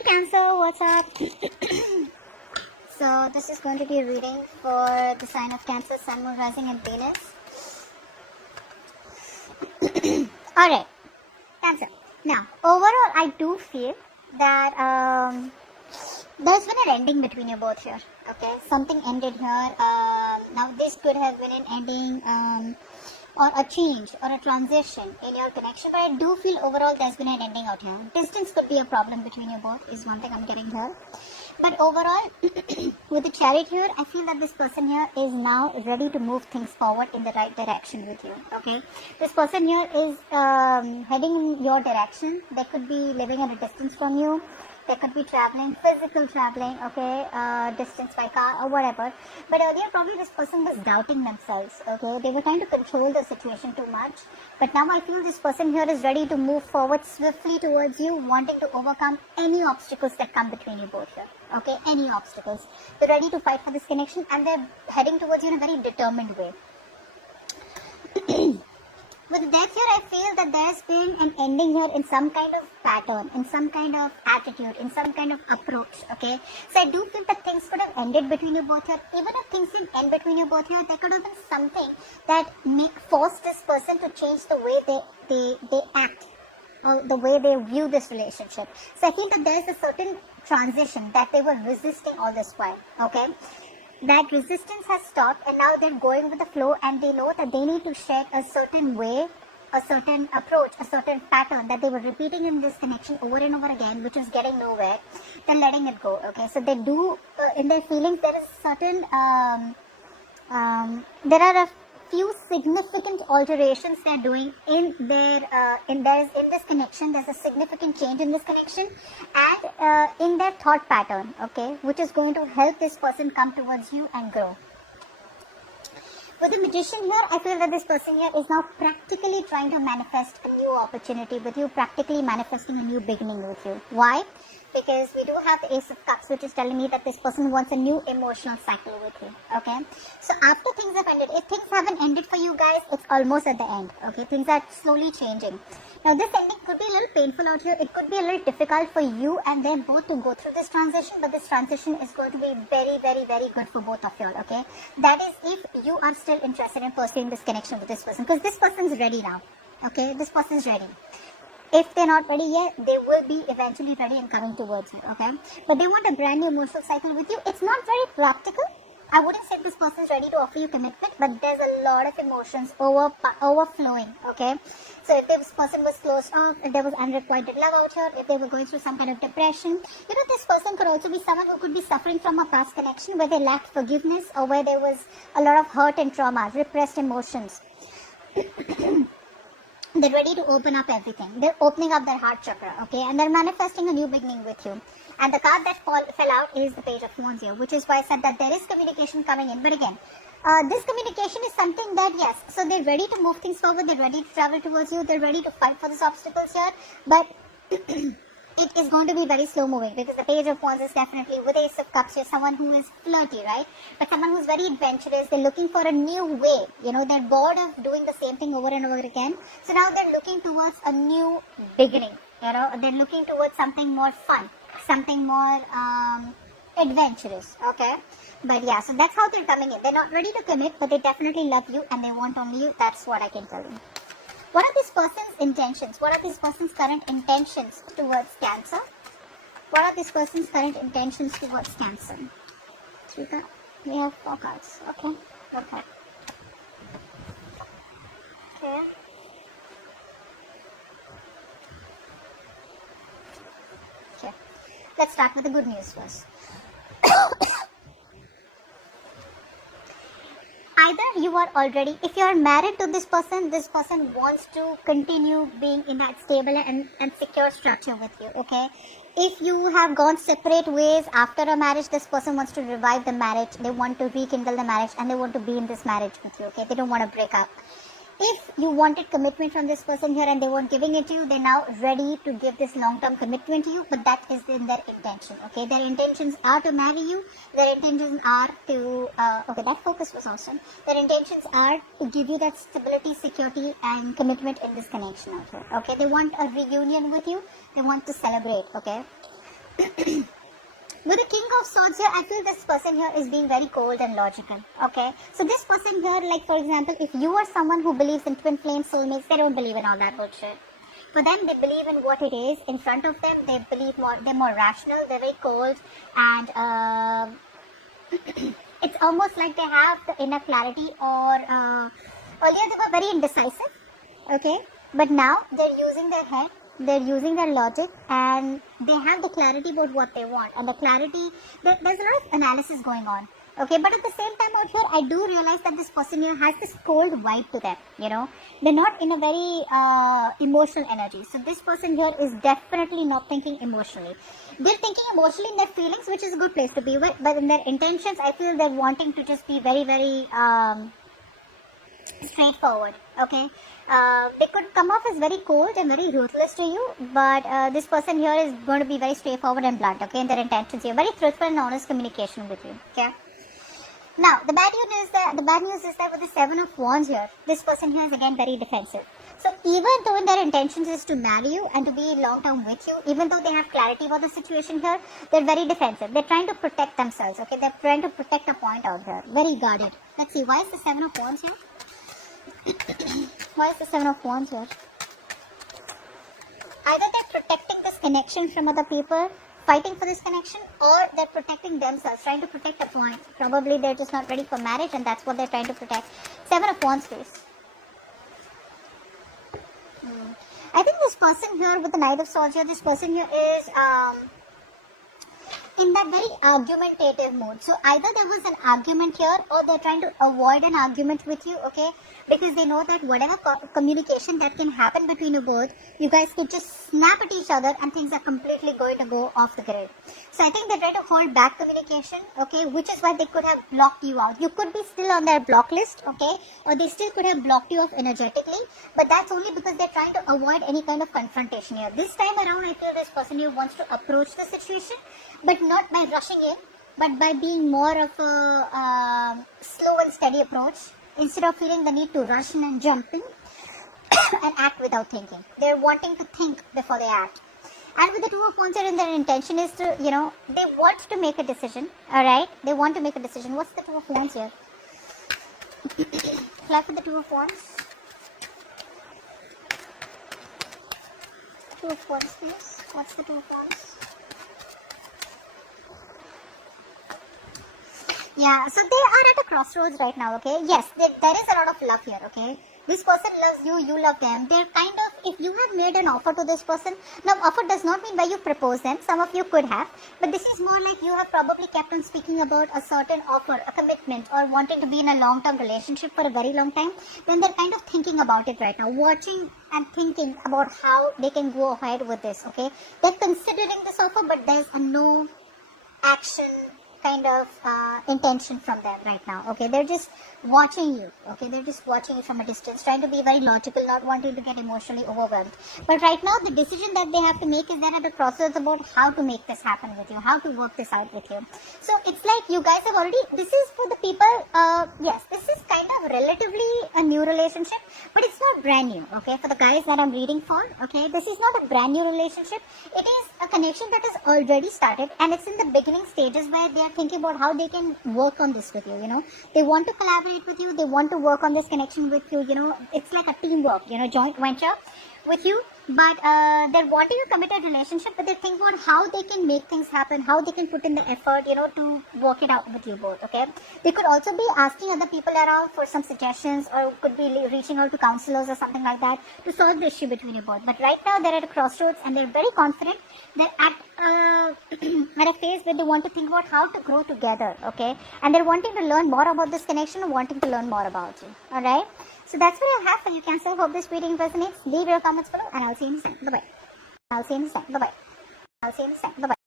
Hey Cancer, what's up? So this is going to be a reading for the sign of Cancer, Sun, Moon, Rising and Venus. Alright, Cancer. Now, overall I do feel that there's been an ending between you both here. Okay, something ended here. Now this could have been an ending or a change or a transition in your connection, but I do feel overall there's been an ending out here. Distance could be a problem between you both is one thing I'm getting here. But overall, with the Chariot here, I feel that this person here is now ready to move things forward in the right direction with you. Okay, this person here is heading in your direction. They could be living at a distance from you. They could be traveling, physical traveling, okay, distance by car or whatever. But earlier probably this person was doubting themselves, okay. They were trying to control the situation too much. But now I feel this person here is ready to move forward swiftly towards you, wanting to overcome any obstacles that come between you both here, okay, any obstacles. They're ready to fight for this connection and they're heading towards you in a very determined way. With death here, I feel that there's been an ending here in some kind of pattern, in some kind of attitude, in some kind of approach, okay? So I do feel that things could have ended between you both here. Even if things didn't end between you both here, there could have been something that forced this person to change the way they act, or the way they view this relationship. So I feel that there's a certain transition that they were resisting all this while, okay? That resistance has stopped and now they're going with the flow and they know that they need to shed a certain way, a certain approach, a certain pattern that they were repeating in this connection over and over again, which is getting nowhere. They're letting it go, okay? So they do, in their feelings, there is certain, there are a few significant alterations they're doing in this connection. There's a significant change in this connection and in their thought pattern, okay, which is going to help this person come towards you and grow. With the Magician here, I feel that this person here is now practically trying to manifest a new opportunity with you, practically manifesting a new beginning with you. Why? Because we do have the Ace of Cups, which is telling me that this person wants a new emotional cycle with you, okay? So after things have ended, if things haven't ended for you guys, it's almost at the end, okay? Things are slowly changing. Now this ending could be a little painful out here. It could be a little difficult for you and them both to go through this transition, but this transition is going to be very, very, very good for both of you all, okay? That is if you are still interested in pursuing this connection with this person, because this person's ready now, okay? This person's ready. If they're not ready yet, they will be eventually ready and coming towards you, okay? But they want a brand new emotional cycle with you. It's not very practical. I wouldn't say this person is ready to offer you commitment, but there's a lot of emotions overflowing, okay? So if this person was closed off, if there was unrequited love out here, if they were going through some kind of depression, you know, this person could also be someone who could be suffering from a past connection where they lacked forgiveness or where there was a lot of hurt and trauma, repressed emotions. They're ready to open up everything. They're opening up their heart chakra, okay? And they're manifesting a new beginning with you. And the card that fell out is the Page of Wands here, which is why I said that there is communication coming in. But again, this communication is something that, yes, so they're ready to move things forward. They're ready to travel towards you. They're ready to fight for these obstacles here. But it is going to be very slow moving because the Page of Wands is definitely, with Ace of Cups, you're someone who is flirty, right? But someone who's very adventurous. They're looking for a new way. You know, they're bored of doing the same thing over and over again. So now they're looking towards a new beginning. You know, they're looking towards something more fun, something more adventurous, okay? But yeah, so that's how they're coming in. They're not ready to commit, but they definitely love you and they want only you. That's what I can tell you. What are this person's intentions? What are this person's current intentions towards Cancer? What are this person's current intentions towards Cancer? We have 4 cards. Okay. Okay. Okay. Okay. Let's start with the good news first. Either you are already, if you are married to this person wants to continue being in that stable and secure structure with you, okay? If you have gone separate ways after a marriage, this person wants to revive the marriage. They want to rekindle the marriage and they want to be in this marriage with you, okay? They don't want to break up. If you wanted commitment from this person here and they weren't giving it to you, they're now ready to give this long-term commitment to you, but that is in their intention, okay? Their intentions are to marry you. Their intentions are to, okay, that focus was awesome. Their intentions are to give you that stability, security, and commitment in this connection out here, okay? They want a reunion with you. They want to celebrate, okay? With the King of Swords here, I feel this person here is being very cold and logical. Okay, so this person here, like for example, if you are someone who believes in twin flame soulmates, they don't believe in all that bullshit. For them, they believe in what it is in front of them. They believe more. They're more rational. They're very cold, and it's almost like they have the inner clarity. Or earlier they were very indecisive. Okay, but now they're using their head. They're using their logic, and they have the clarity about what they want. And the clarity, there's a lot of analysis going on. Okay, but at the same time out here, I do realize that this person here has this cold vibe to them. You know, they're not in a very emotional energy. So this person here is definitely not thinking emotionally. They're thinking emotionally in their feelings, which is a good place to be with. But in their intentions, I feel they're wanting to just be very, very straightforward. Okay, they could come off as very cold and very ruthless to you, but this person here is going to be very straightforward and blunt. Okay, in their intentions here, very truthful and honest communication with you. Okay. Now, the bad news is that with the Seven of Wands here, this person here is again very defensive. So even though in their intentions is to marry you and to be long term with you, even though they have clarity about the situation here, they're very defensive. They're trying to protect themselves. Okay, they're trying to protect a point out here. Very guarded. Let's see, why is the Seven of Wands here? Why is the Seven of Wands here? Either they're protecting this connection from other people, fighting for this connection, or they're protecting themselves, trying to protect a point. Probably they're just not ready for marriage, and that's what they're trying to protect. Seven of Wands, please. I think this person here with the Knight of Swords here, this person here is in that very argumentative mood. So either there was an argument here, or they're trying to avoid an argument with you, okay? Because they know that whatever communication that can happen between you both, you guys could just snap at each other and things are completely going to go off the grid. So I think they're trying to hold back communication, okay? Which is why they could have blocked you out. You could be still on their block list, okay? Or they still could have blocked you off energetically, but that's only because they're trying to avoid any kind of confrontation here. This time around, I feel this person here wants to approach the situation, but not by rushing in, but by being more of a slow and steady approach, instead of feeling the need to rush in and jump in and act without thinking. They're wanting to think before they act. And with the Two of Wands here, their intention is to, you know, they want to make a decision, alright? They want to make a decision. What's the Two of Wands here? Fly for the Two of Wands. Two of Wands, please. What's the Two of Wands? Yeah, so they are at a crossroads right now, okay? Yes, there is a lot of love here, okay? This person loves you, you love them. They're kind of, if you have made an offer to this person, now offer does not mean by you propose them. Some of you could have, but this is more like you have probably kept on speaking about a certain offer, a commitment, or wanting to be in a long-term relationship for a very long time. Then they're kind of thinking about it right now, watching and thinking about how they can go ahead with this, okay? They're considering this offer, but there's a no action kind of intention from them right now, okay? They're just watching you, okay? They're just watching you from a distance, trying to be very logical, not wanting to get emotionally overwhelmed. But right now, the decision that they have to make is they're at a crossroads about how to make this happen with you, how to work this out with you. So it's like you guys have already, this is for the people, yes, this is kind of relatively a new relationship, but it's not brand new, okay? For the guys that I'm reading for, okay? This is not a brand new relationship. It is a connection that has already started, and it's in the beginning stages where they are thinking about how they can work on this with you, you know. They want to collaborate with you, they want to work on this connection with you, you know. It's like a teamwork, you know, joint venture with you, but they're wanting a committed relationship, but they think about how they can make things happen, how they can put in the effort, you know, to work it out with you both, okay? They could also be asking other people around for some suggestions, or could be reaching out to counselors or something like that to solve the issue between you both. But right now they're at a crossroads and they're very confident. They're at a phase where they want to think about how to grow together, okay? And they're wanting to learn more about this connection and wanting to learn more about you, alright? So that's what I have for you, Cancer. Hope this reading resonates. Leave your comments below and I'll see you next time. Bye-bye. I'll see you next time. Bye-bye. I'll see you next time. Bye-bye.